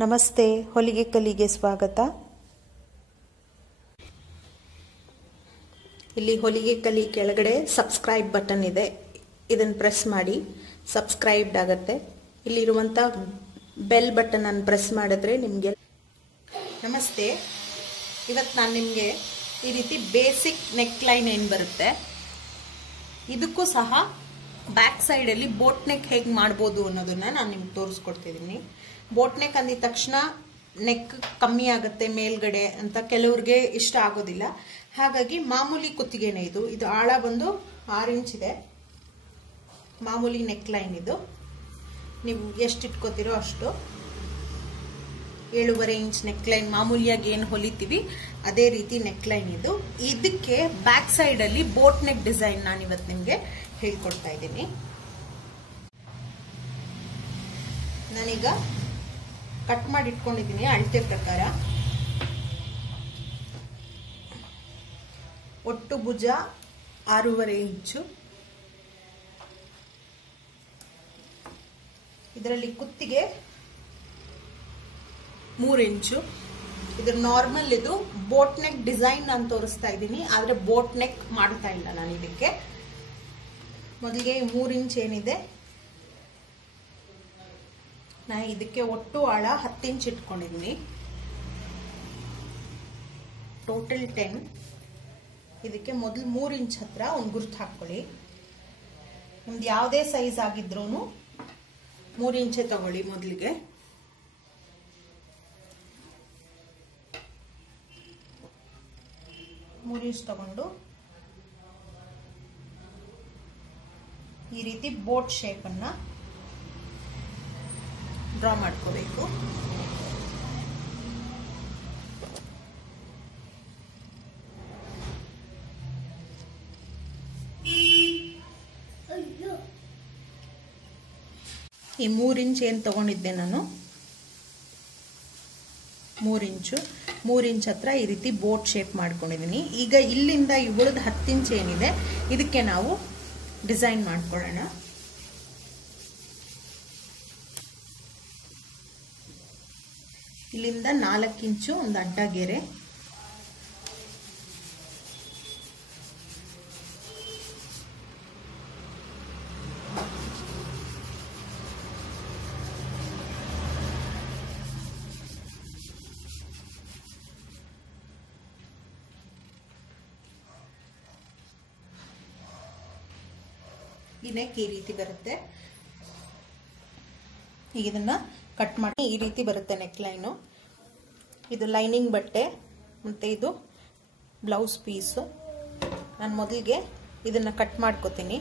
ನಮಸ್ತೆ, ಹೊಲಿಗೆ ಕಲಿಗೆ ಸ್ವಾಗತ. ಇಲ್ಲಿ ಹೊಲಿಗೆ ಕಲಿ ಕೆಳಗಡೆ ಸಬ್ಸ್ಕ್ರೈಬ್ ಬಟನ್ ಇದೆ. ಇದನ್ನು ಪ್ರೆಸ್ ಮಾಡಿ ಸಬ್ಸ್ಕ್ರೈಬ್ಡ್ ಆಗುತ್ತೆ. ಇಲ್ಲಿರುವಂಥ ಬೆಲ್ ಬಟನ್ ಅನ್ನು ಪ್ರೆಸ್ ಮಾಡಿದ್ರೆ ನಿಮಗೆ ನಮಸ್ತೆ. ಇವತ್ತು ನಾನು ನಿಮಗೆ ಈ ರೀತಿ ಬೇಸಿಕ್ ನೆಕ್ ಲೈನ್ ಏನು ಬರುತ್ತೆ? ಇದಕ್ಕೂ ಸಹ ಬ್ಯಾಕ್ ಸೈಡಲ್ಲಿ ಬೋಟ್ ನೆಕ್ ಹೇಗೆ ಮಾಡ್ಬೋದು ಅನ್ನೋದನ್ನ ನಾನು ನಿಮ್ಗೆ ತೋರಿಸ್ಕೊಡ್ತಿದ್ದೀನಿ ಬೋಟ್ ನೆಕ್ ಅಂದಿದ ತಕ್ಷಣ ನೆಕ್ ಕಮ್ಮಿ ಆಗುತ್ತೆ ಮೇಲ್ಗಡೆ ಅಂತ ಕೆಲವ್ರಿಗೆ ಇಷ್ಟ ಆಗೋದಿಲ್ಲ. ಹಾಗಾಗಿ ಮಾಮೂಲಿ ಕುತ್ತಿಗೆನೇ ಇದು. ಇದು ಆಳ ಬಂದು ಆರು ಇಂಚ್ ಇದೆ. ಮಾಮೂಲಿ ನೆಕ್ ಲೈನ್ ಇದು. ನೀವು ಎಷ್ಟು ಇಟ್ಕೋತೀರೋ ಅಷ್ಟು. ಏಳುವರೆ ಇಂಚ್ ನೆಕ್ ಲೈನ್ ಮಾಮೂಲಿಯಾಗಿ ಏನು ಹೊಲಿತೀವಿ, ಅದೇ ರೀತಿ ನೆಕ್ ಲೈನ್ ಇದು. ಇದಕ್ಕೆ ಬ್ಯಾಕ್ ಸೈಡ್ ಅಲ್ಲಿ ಬೋಟ್ ನೆಕ್ ಡಿಸೈನ್ ನಾನು ಇವತ್ತು ನಿಮಗೆ ಹೇಳ್ಕೊಡ್ತಾ ಇದ್ದೀನಿ. ನಾನೀಗ ಕಟ್ ಮಾಡಿ ಇಟ್ಕೊಂಡಿದ್ದೀನಿ ಅಳತೆ ಪ್ರಕಾರ. ಒಟ್ಟು ಭುಜ ಆರೂವರೆ ಇಂಚು. ಇದರಲ್ಲಿ ಕುತ್ತಿಗೆ ಮೂರು ಇಂಚು. ಇದ್ರ ನಾರ್ಮಲ್ ಇದು ಬೋಟ್ ನೆಕ್ ಡಿಸೈನ್ ನಾನು ತೋರಿಸ್ತಾ ಇದ್ದೀನಿ, ಆದರೆ ಬೋಟ್ ನೆಕ್ ಮಾಡ್ತಾ ಇಲ್ಲ ನಾನು ಇದಕ್ಕೆ. ಮೊದಲಿಗೆ ಮೂರು ಇಂಚ್ ಏನಿದೆ ನಾನು ಇದಕ್ಕೆ ಒಟ್ಟು ಆಳ ಹತ್ತು ಇಂಚ್ ಇಟ್ಕೊಂಡಿದ್ದೀನಿ. ಟೋಟಲ್ ಟೆನ್ ಇದಕ್ಕೆ ಮೊದಲು ಮೂರು ಇಂಚ್ ಹತ್ರ ಒಂದು ಗುರ್ತು ಹಾಕ್ಕೊಳ್ಳಿ. ನಿಮ್ದು ಯಾವುದೇ ಸೈಜ್ ಆಗಿದ್ರೂ ಮೂರು ಇಂಚೆ ತಗೊಳ್ಳಿ ಮೊದಲಿಗೆ. ಮೂರು ಇಂಚ್ ತಗೊಂಡು ಈ ರೀತಿ ಬೋಟ್ ಶೇಪನ್ನು ಡ್ರಾ ಮಾಡ್ಕೋಬೇಕು. ಈ ಮೂರು ಇಂಚ್ ಏನು ತಗೊಂಡಿದ್ದೆ ನಾನು? ಮೂರು ಇಂಚು. ಮೂರು ಇಂಚ್ ಹತ್ರ ಈ ರೀತಿ ಬೋಟ್ ಶೇಪ್ ಮಾಡ್ಕೊಂಡಿದ್ದೀನಿ ಈಗ ಇಲ್ಲಿಂದ ಈ ಉಳಿದ ಇಂಚ್ ಏನಿದೆ, ಇದಕ್ಕೆ ನಾವು ಡಿಸೈನ್ ಮಾಡ್ಕೊಳ್ಳೋಣ. ಇಲ್ಲಿಂದ ನಾಲ್ಕು ಇಂಚು ಒಂದು ಅಡ್ಡ ಗೆರೆ. ಈ ಈ ರೀತಿ ಬರುತ್ತೆ. ಈಗ ಇದನ್ನ ಕಟ್ ಮಾಡಿ ಈ ರೀತಿ ಬರುತ್ತೆ ನೆಕ್ ಲೈನು ಇದು ಲೈನಿಂಗ್ ಬಟ್ಟೆ, ಮತ್ತು ಇದು ಬ್ಲೌಸ್ ಪೀಸು ನಾನು ಮೊದಲಿಗೆ ಇದನ್ನು ಕಟ್ ಮಾಡ್ಕೋತೀನಿ.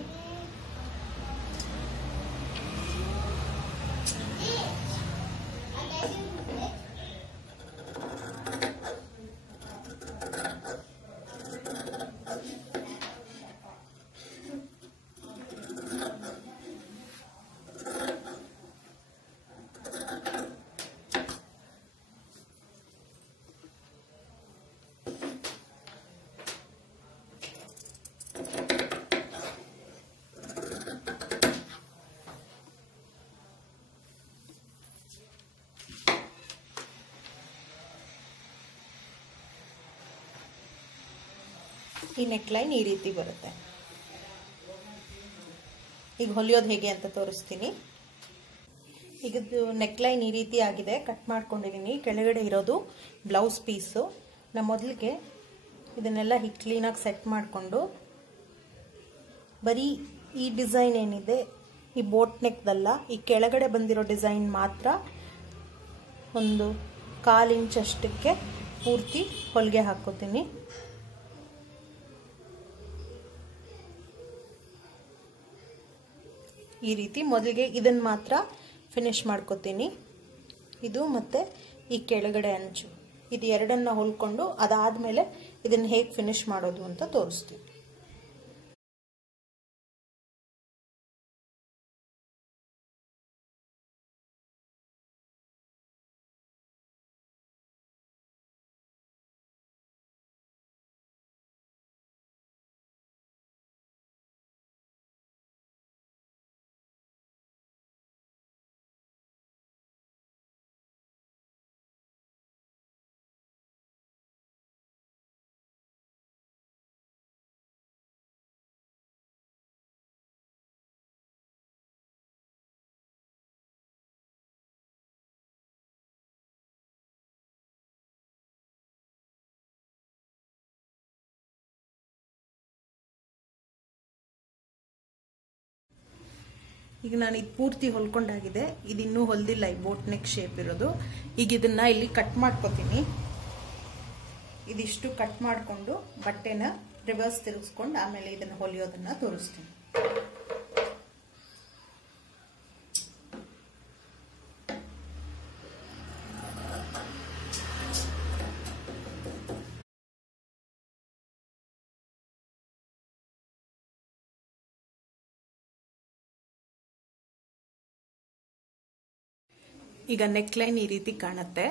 ಈ ನೆಕ್ ಲೈನ್ ಈ ರೀತಿ ಬರುತ್ತೆ. ಈಗ ಹೊಲಿಯೋದು ಹೇಗೆ ಅಂತ ತೋರಿಸ್ತೀನಿ. ಈಗ ನೆಕ್ ಲೈನ್ ಈ ರೀತಿ ಆಗಿದೆ. ಕಟ್ ಮಾಡ್ಕೊಂಡಿದ್ದೀನಿ. ಕೆಳಗಡೆ ಇರೋದು ಬ್ಲೌಸ್ ಪೀಸು. ನಾ ಮೊದಲಿಗೆ ಇದನ್ನೆಲ್ಲ ಹೀಗೆ ಕ್ಲೀನಾಗಿ ಸೆಟ್ ಮಾಡಿಕೊಂಡು ಬರೀ ಈ ಡಿಸೈನ್ ಏನಿದೆ, ಈ ಬೋಟ್ ನೆಕ್ದಲ್ಲ ಈ ಕೆಳಗಡೆ ಬಂದಿರೋ ಡಿಸೈನ್ ಮಾತ್ರ ಒಂದು ಕಾಲು ಇಂಚಷ್ಟಕ್ಕೆ ಪೂರ್ತಿ ಹೊಲಿಗೆ ಹಾಕೋತೀನಿ. ಈ ರೀತಿ ಮೊದಲಿಗೆ ಇದನ್ನು ಮಾತ್ರ ಫಿನಿಶ್ ಮಾಡ್ಕೋತೀನಿ. ಇದು ಮತ್ತು ಈ ಕೆಳಗಡೆ ಅಂಚು. ಇದು ಎರಡನ್ನು ಹೊಲ್ಕೊಂಡು ಅದಾದಮೇಲೆ ಇದನ್ನು ಹೇಗೆ ಫಿನಿಶ್ ಮಾಡೋದು ಅಂತ ತೋರಿಸ್ತೀನಿ. ಈಗ ನಾನು ಇದು ಪೂರ್ತಿ ಹೊಲ್ಕೊಂಡಾಗಿದೆ. ಇದು ಇನ್ನೂ ಹೊಲ್ದಿಲ್ಲ ಈ ಬೋಟ್ ನೆಕ್ ಶೇಪ್ ಇರೋದು. ಈಗ ಇದನ್ನ ಇಲ್ಲಿ ಕಟ್ ಮಾಡ್ಕೋತೀನಿ. ಇದಿಷ್ಟು ಕಟ್ ಮಾಡಿಕೊಂಡು ಬಟ್ಟೆನ ರಿವರ್ಸ್ ತಿರುಗಿಸ್ಕೊಂಡು ಆಮೇಲೆ ಇದನ್ನು ಹೊಲಿಯೋದನ್ನ ತೋರಿಸ್ತೀನಿ. ಈಗ ನೆಕ್ಲೈನ್ ಈ ರೀತಿ ಕಾಣುತ್ತೆ.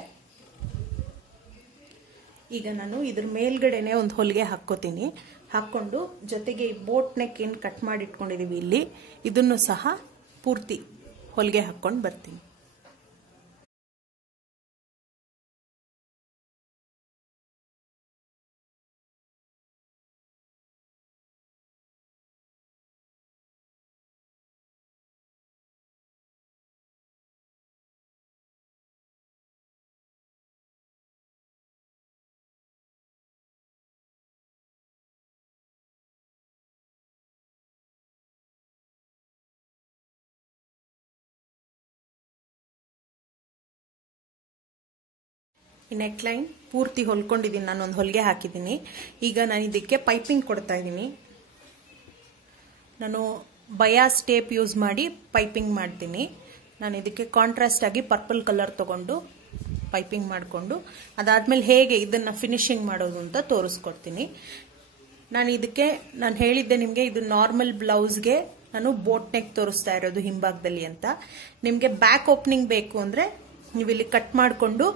ಈಗ ನಾನು ಇದ್ರ ಮೇಲ್ಗಡೆನೆ ಒಂದು ಹೊಲಿಗೆ ಹಾಕ್ಕೋತೀನಿ. ಹಾಕ್ಕೊಂಡು ಜೊತೆಗೆ ಈ ಬೋಟ್ ನೆಕ್ ಏನು ಕಟ್ ಮಾಡಿ ಇಟ್ಕೊಂಡಿದೀವಿ ಇಲ್ಲಿ, ಇದನ್ನು ಸಹ ಪೂರ್ತಿ ಹೊಲಿಗೆ ಹಾಕ್ಕೊಂಡು ಬರ್ತೀನಿ. ಈ ನೆಕ್ಲೈನ್ ಪೂರ್ತಿ ಹೊಲ್ಕೊಂಡಿದ್ದೀನಿ ನಾನು ಒಂದು ಹೊಲಿಗೆ ಹಾಕಿದ್ದೀನಿ ಈಗ ನಾನು ಇದಕ್ಕೆ ಪೈಪಿಂಗ್ ಕೊಡ್ತಾ ಇದ್ದೀನಿ ನಾನು ಬಯಾಸ್ ಟೇಪ್ ಯೂಸ್ ಮಾಡಿ ಪೈಪಿಂಗ್ ಮಾಡ್ತೀನಿ. ನಾನು ಇದಕ್ಕೆ ಕಾಂಟ್ರಾಸ್ಟ್ ಆಗಿ ಪರ್ಪಲ್ ಕಲರ್ ತಗೊಂಡು ಪೈಪಿಂಗ್ ಮಾಡಿಕೊಂಡು, ಅದಾದ್ಮೇಲೆ ಹೇಗೆ ಇದನ್ನ ಫಿನಿಶಿಂಗ್ ಮಾಡೋದು ಅಂತ ತೋರಿಸ್ಕೊಡ್ತೀನಿ. ನಾನು ಇದಕ್ಕೆ, ನಾನು ಹೇಳಿದ್ದೆ ನಿಮಗೆ ಇದು ನಾರ್ಮಲ್ ಬ್ಲೌಸ್ಗೆ ನಾನು ಬೋಟ್ ನೆಕ್ ತೋರಿಸ್ತಾ ಇರೋದು ಹಿಂಭಾಗದಲ್ಲಿ ಅಂತ. ನಿಮಗೆ ಬ್ಯಾಕ್ ಓಪನಿಂಗ್ ಬೇಕು ಅಂದ್ರೆ ನೀವು ಇಲ್ಲಿ ಕಟ್ ಮಾಡಿಕೊಂಡು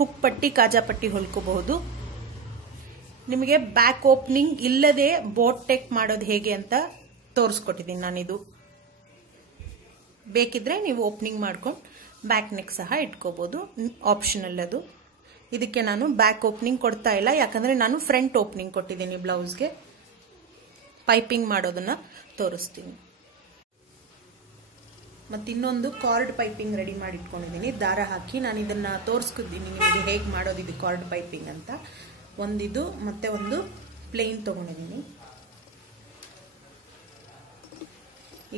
ಹುಕ್ ಪಟ್ಟಿ ಕಾಜಾ ಪಟ್ಟಿ ಹೊಲ್ಕೋಬಹುದು. ನಿಮಗೆ ಬ್ಯಾಕ್ ಓಪನಿಂಗ್ ಇಲ್ಲದೆ ಬೋಟ್ ಟೆಕ್ ಮಾಡೋದು ಹೇಗೆ ಅಂತ ತೋರಿಸ್ಕೊಟ್ಟಿದ್ದೀನಿ ನಾನಿದು. ಬೇಕಿದ್ರೆ ನೀವು ಓಪನಿಂಗ್ ಮಾಡ್ಕೊಂಡು ಬ್ಯಾಕ್ ನೆಕ್ ಸಹ ಇಟ್ಕೋಬಹುದು. ಆಪ್ಷನಲ್ ಅದು. ಇದಕ್ಕೆ ನಾನು ಬ್ಯಾಕ್ ಓಪನಿಂಗ್ ಕೊಡ್ತಾ ಇಲ್ಲ, ಯಾಕಂದ್ರೆ ನಾನು ಫ್ರಂಟ್ ಓಪನಿಂಗ್ ಕೊಟ್ಟಿದ್ದೀನಿ ಬ್ಲೌಸ್ಗೆ ಪೈಪಿಂಗ್ ಮಾಡೋದನ್ನ ತೋರಿಸ್ತೀನಿ. ಮತ್ತೆ ಇನ್ನೊಂದು ಕಾರ್ಡ್ ಪೈಪಿಂಗ್ ರೆಡಿ ಮಾಡಿ ಇಟ್ಕೊಂಡಿದ್ದೀನಿ ದಾರ ಹಾಕಿ ನಾನು ಇದನ್ನ ತೋರಿಸ್ಕೊದ್ದೀನಿ ನಿಮಗೆ ಹೇಗೆ ಮಾಡೋದು ಇದು ಕಾರ್ಡ್ ಪೈಪಿಂಗ್ ಅಂತ. ಒಂದಿದು ಮತ್ತೆ ಒಂದು ಪ್ಲೇನ್ ತಗೊಂಡಿದ್ದೀನಿ.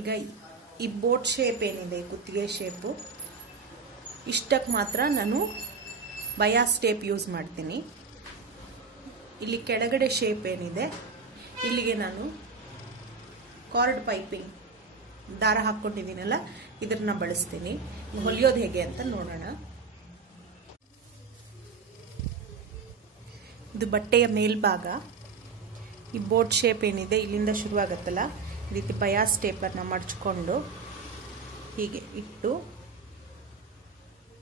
ಈಗ ಈ ಬೋಟ್ ಶೇಪ್ ಏನಿದೆ, ಕುತ್ತಿಗೆ ಶೇಪು ಇಷ್ಟಕ್ಕೆ ಮಾತ್ರ ನಾನು ಬಯಾಸ್ ಟೇಪ್ ಯೂಸ್ ಮಾಡ್ತೀನಿ. ಇಲ್ಲಿ ಕೆಳಗಡೆ ಶೇಪ್ ಏನಿದೆ, ಇಲ್ಲಿಗೆ ನಾನು ಕಾರ್ಡ್ ಪೈಪಿಂಗ್ ದಾರ ಹಾಕ್ಕೊಂಡಿದ್ದೀನಲ್ಲ, ಇದನ್ನ ಬಳಸ್ತೀನಿ. ಹೊಲಿಯೋದು ಹೇಗೆ ಅಂತ ನೋಡೋಣ. ಇದು ಬಟ್ಟೆಯ ಮೇಲ್ಭಾಗ. ಈ ಬೋಟ್ ಶೇಪ್ ಏನಿದೆ, ಇಲ್ಲಿಂದ ಶುರುವಾಗತ್ತಲ್ಲ? ಈ ರೀತಿ ಬಯಾಸ್ ಟೇಪರ್ನ ಮಡಚ್ಕೊಂಡು ಹೀಗೆ ಇಟ್ಟು,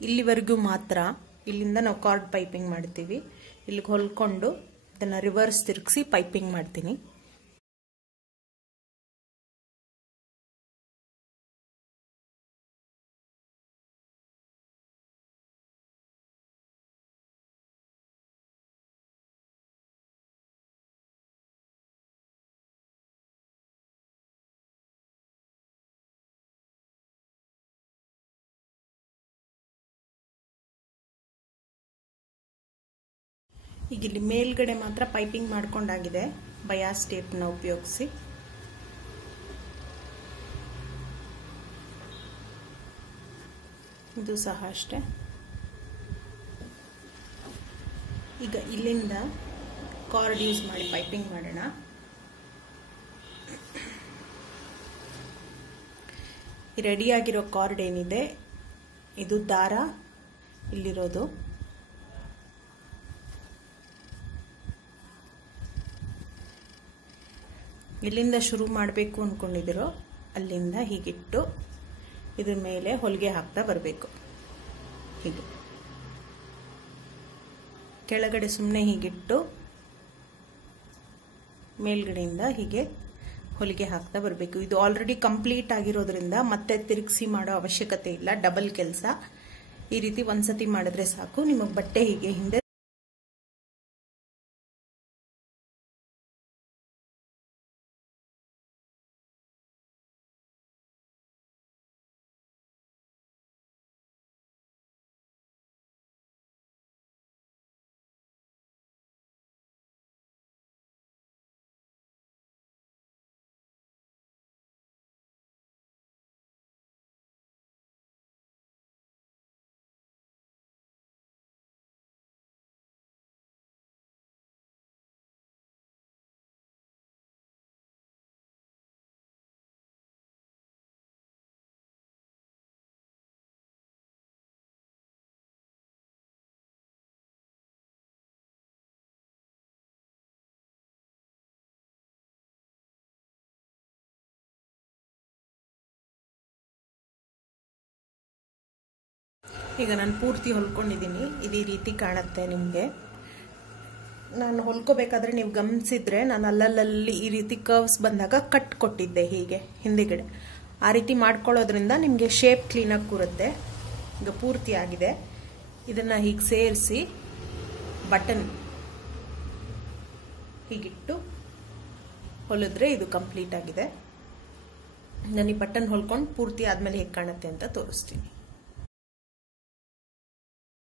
ಇಲ್ಲಿವರೆಗೂ ಮಾತ್ರ, ಇಲ್ಲಿಂದ ನಾವು ಕಾರ್ಡ್ ಪೈಪಿಂಗ್ ಮಾಡ್ತೀವಿ. ಇಲ್ಲಿಗೆ ಹೊಲ್ಕೊಂಡು ಅದನ್ನು ರಿವರ್ಸ್ ತಿರುಗಿಸಿ ಪೈಪಿಂಗ್ ಮಾಡ್ತೀನಿ. ಈಗ ಇಲ್ಲಿ ಮೇಲ್ಗಡೆ ಮಾತ್ರ ಪೈಪಿಂಗ್ ಮಾಡ್ಕೊಂಡಾಗಿದೆ. ಬಯಾಸ್ ಟೇಪ್ನ ಉಪಯೋಗಿಸಿ. ಇದು ಸಹ ಅಷ್ಟೇ. ಈಗ ಇಲ್ಲಿಂದ ಕಾರ್ಡ್ ಯೂಸ್ ಮಾಡಿ ಪೈಪಿಂಗ್ ಮಾಡೋಣ. ರೆಡಿಯಾಗಿರೋ ಕಾರ್ಡ್ ಏನಿದೆ? ಇದು ದಾರ, ಇಲ್ಲಿರೋದು. ಎಲ್ಲಿಂದ ಶುರು ಮಾಡಬೇಕು ಅಂದ್ಕೊಂಡಿದ್ದೀರೋ ಅಲ್ಲಿಂದ ಹೀಗಿಟ್ಟು ಇದ್ರ ಮೇಲೆ ಹೊಲಿಗೆ ಹಾಕ್ತಾ ಬರಬೇಕು. ಹೀಗೆ. ಕೆಳಗಡೆ ಸುಮ್ಮನೆ ಹೀಗಿಟ್ಟು ಮೇಲ್ಗಡೆಯಿಂದ ಹೀಗೆ ಹೊಲಿಗೆ ಹಾಕ್ತಾ ಬರಬೇಕು. ಇದು ಆಲ್ರೆಡಿ ಕಂಪ್ಲೀಟ್ ಆಗಿರೋದ್ರಿಂದ ಮತ್ತೆ ತಿರುಗಿಸಿ ಮಾಡೋ ಅವಶ್ಯಕತೆ ಇಲ್ಲ. ಡಬಲ್ ಕೆಲಸ. ಈ ರೀತಿ ಒಂದ್ಸತಿ ಮಾಡಿದ್ರೆ ಸಾಕು. ನಿಮಗೆ ಬಟ್ಟೆ ಹೀಗೆ ಹಿಂದೆ ಈಗ ನಾನು ಪೂರ್ತಿ ಹೊಲ್ಕೊಂಡಿದ್ದೀನಿ ಇದೇ ರೀತಿ ಕಾಣುತ್ತೆ ನಿಮಗೆ. ನಾನು ಹೊಲ್ಕೋಬೇಕಾದ್ರೆ ನೀವು ಗಮನಿಸಿದ್ರೆ ನಾನು ಅಲ್ಲಲ್ಲಲ್ಲಿ ಈ ರೀತಿ ಕರ್ವ್ಸ್ ಬಂದಾಗ ಕಟ್ ಕೊಟ್ಟಿದ್ದೆ ಹೀಗೆ, ಹಿಂದೆಗಡೆ. ಆ ರೀತಿ ಮಾಡ್ಕೊಳ್ಳೋದ್ರಿಂದ ನಿಮಗೆ ಶೇಪ್ ಕ್ಲೀನಾಗಿ ಕೂರುತ್ತೆ. ಈಗ ಪೂರ್ತಿ ಆಗಿದೆ. ಇದನ್ನು ಹೀಗೆ ಸೇರಿಸಿ ಬಟನ್ ಹೀಗಿಟ್ಟು ಹೊಲಿದ್ರೆ ಇದು ಕಂಪ್ಲೀಟ್ ಆಗಿದೆ. ನಾನು ಈ ಬಟನ್ ಹೊಲ್ಕೊಂಡು ಪೂರ್ತಿ ಆದಮೇಲೆ ಹೇಗೆ ಕಾಣುತ್ತೆ ಅಂತ ತೋರಿಸ್ತೀನಿ.